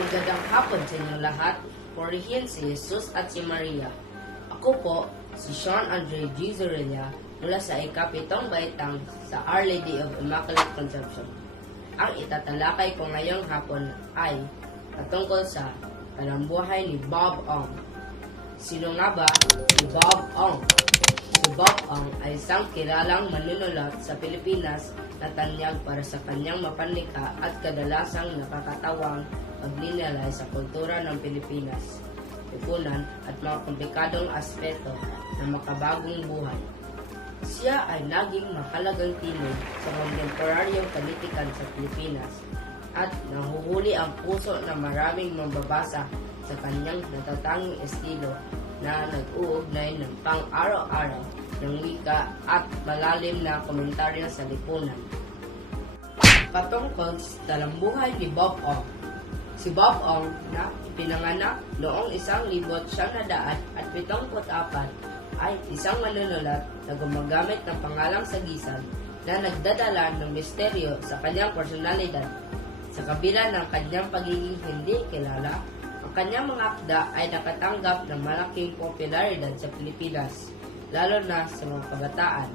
Magandang hapon sa inyong lahat. Purihin si Jesus at si Maria. Ako po, si Sean Andre G. Zorilla mula sa ikapitong baitang sa Our Lady of Immaculate Conception. Ang itatalakay ko ngayong hapon ay patungkol sa talambuhay ni Bob Ong. Sino nga ba si Bob Ong? Si Bob Ong ay isang kilalang manunulat sa Pilipinas na tanyag para sa kanyang mapanlikha at kadalasang nakakatawang pagninilay sa kultura ng Pilipinas, lipunan at mga komplikadong aspeto ng makabagong buhay. Siya ay naging mahalagang tinig sa kontemporaryong politikan sa Pilipinas at nahuhuli ang puso ng maraming mambabasa sa kanyang natatanging estilo na nag-uugnay ng pang-araw-araw ng wika at malalim na komentaryo sa lipunan. Patungkol sa talambuhay ni Bob Ong. Si Bob Ong na ipinanganak noong 1974 ay isang manunulat na gumagamit ng pangalang Sagisan na nagdadala ng misteryo sa kanyang personalidad. Sa kabila ng kanyang pagiging hindi kilala, ang kanyang mga akda ay nakatanggap ng malaking popularidad sa Pilipinas, lalo na sa mga kabataan.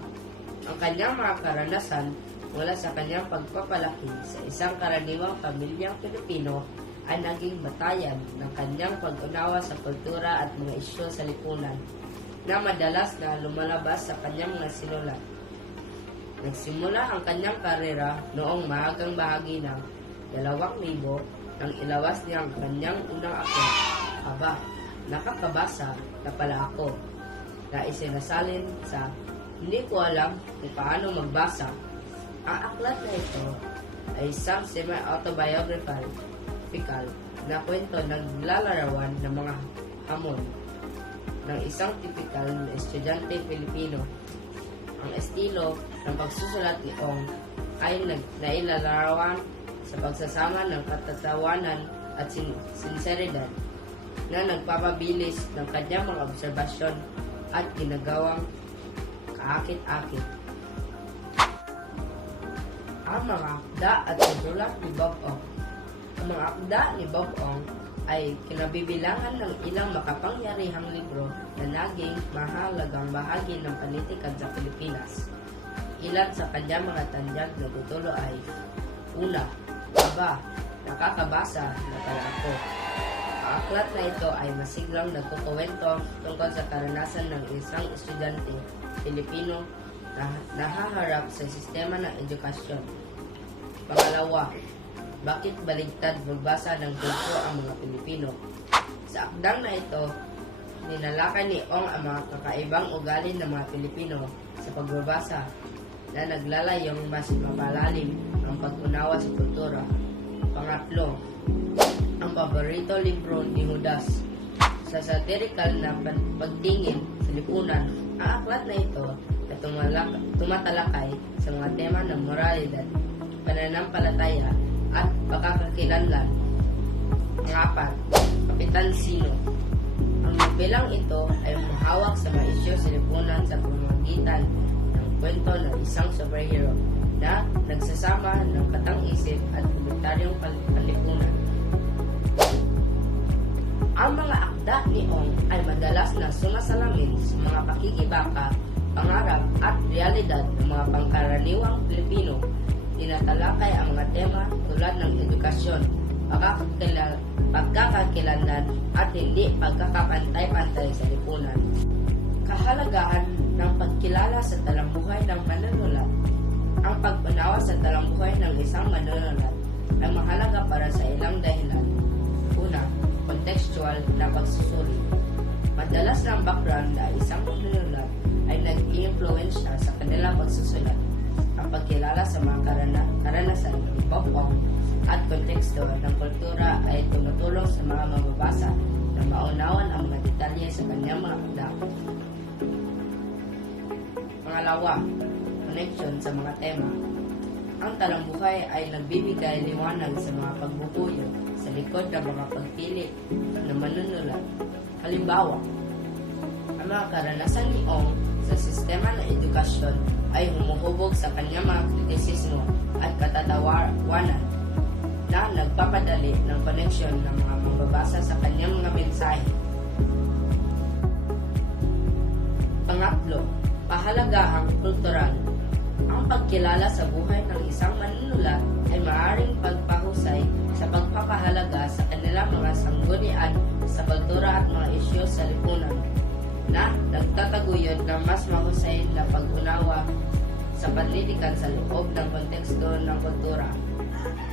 Ang kanyang mga karanasan mula sa kanyang pagpapalaki sa isang karaniwang pamilyang Pilipino ay naging batayan ng kanyang pag-unawa sa kultura at mga isyu sa lipunan na madalas na lumalabas sa kanyang mga sinulat. Nagsimula ang kanyang karera noong maagang bahagi ng 2000 nang ilawas niya ang kanyang unang aklat, Aba, Nakakabasa na pala ako, na isinasalin sa Hindi ko alam kung paano magbasa. Ang aklat na ito ay isang semi-autobiographical na kwento ng lalarawan ng mga hamon ng isang tipikal na estudyante Pilipino. Ang estilo ng pagsusulat ni Ong ay nailalarawan sa pagsasama ng katatawanan at sinseridad na nagpapabilis ng kanyang mga obserbasyon at ginagawang kaakit-akit. Ang mga akda at sinulat ni Bob Ong. Ang mga akda ni Bob Ong ay kinabibilangan ng ilang makapangyarihang libro na naging mahalagang bahagi ng panitikan sa Pilipinas. Ilan sa kanyang mga tanyag na titulo ay: Una, Aba, Nakakabasa na pala ako. Ang aklat na ito ay masiglang nagkukuwento tungkol sa karanasan ng isang estudyante Pilipino na nahaharap sa sistema ng edukasyon. Pangalawa, Bakit baligtad magbasa ng tulpo ang mga Pilipino? Sa akdang na ito, ninalakay ni Ong ang mga kakaibang ugali ng mga Pilipino sa pagbabasa na naglalayong mas mapalalim ang pag-unawa sa kultura. Pangatlo, ang paborito libro ni Judas. Sa satirical na pagtingin sa lipunan, ang aklat na ito ay tumatalakay sa mga tema ng moralidad, pananampalataya, at pagkakakilanlan. Pangapat, Kapitan Sino. Ang nobelang ito ay humahawak sa mga isyu sa lipunan sa pamamagitan ng kwento ng isang superhero na nagsasama ng katang-isip at komentaryong panlipunan. Ang mga akda ni Ong ay madalas na sumasalamin sa mga pakikibaka, pangarap at realidad ng mga pangkaraniwang Pilipino. Tinatalakay ang mga tema tulad ng edukasyon, pagkakakilanlan at hindi pagkakapantay-pantay sa lipunan. Kahalagahan ng pagkilala sa talambuhay ng manunulat. Ang pag-unawa sa talambuhay ng isang manunulat ay mahalaga para sa ilang dahilan. Una, contextual na pagsusulit. Madalas na ang background na isang manunulat ay nag-i-influensya sa kanilang pagsusulat. Ang pagkilala sa mga karanasan ng Bob Ong at konteksto ng kultura ay tumutulong sa mga mababasa na maunawan ang mga detalye sa kanyang mga akda. Pangalawa, connection sa mga tema. Ang talambuhay ay nagbibigay liwanag sa mga pagbubuyo sa likod ng mga pagpili ng manunulat. Halimbawa, ang mga karanasan ni Ong sa sistema ng edukasyon ay humuhubog sa kanyang mga kritisismo at katatawanan. na nagpapadali ng koneksyon ng mga mambabasa sa kanyang mga mensahe. Pangatlo, pahalagahang kultural. Ang pagkilala sa buhay ng isang manunulat ay maaaring pagpahusay sa pagpapahalaga sa kanilang mga sanggunian sa kultura at mga isyu sa lipunan na nagtataguyod ng mas mahusay na pag-unawa sa panlitikan sa loob ng konteksto ng kultura.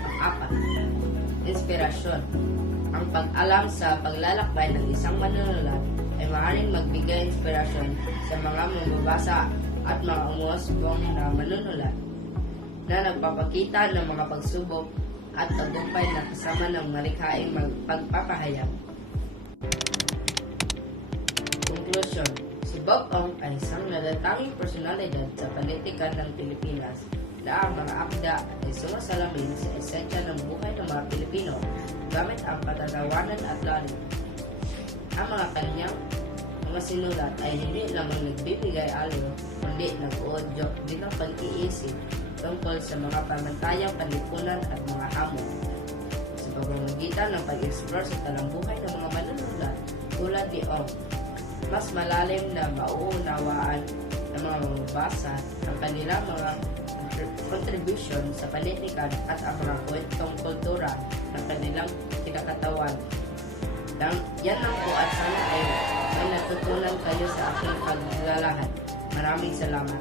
Pang-apat, inspirasyon. Ang pag-alam sa paglalakbay ng isang manunulat ay maaaring magbigay inspirasyon sa mga mambabasa at mga umuusbong na manunulat na nagpapakita ng mga pagsubok at tagumpay na kasama ng malikhaing pagpapahayag. Conclusion. Si Bob Ong ay isang natatanging personalidad sa panlitikan ng Pilipinas na ang mga akda ay sumasalamin sa esensya ng buhay ng mga Pilipino gamit ang patatawanan at lalim. Ang mga kanyang mga sinulat ay hindi lamang nagbibigay aliw, kundi nag-uudyok din ng pag-iisip tungkol sa mga pamantayang panlipunan at mga hamon. Sa pamamagitan ng pag-explore sa talambuhay ng mga manunulat tulad ni Ong, mas malalim na mauunawaan ng mga mambabasa ang kanilang mga contribution sa panlitikan at ang mga kwentong kultura ng kanilang kinakatawan. Yan lang po at sana ay may natutunan kayo sa aking paglalahad. Maraming salamat.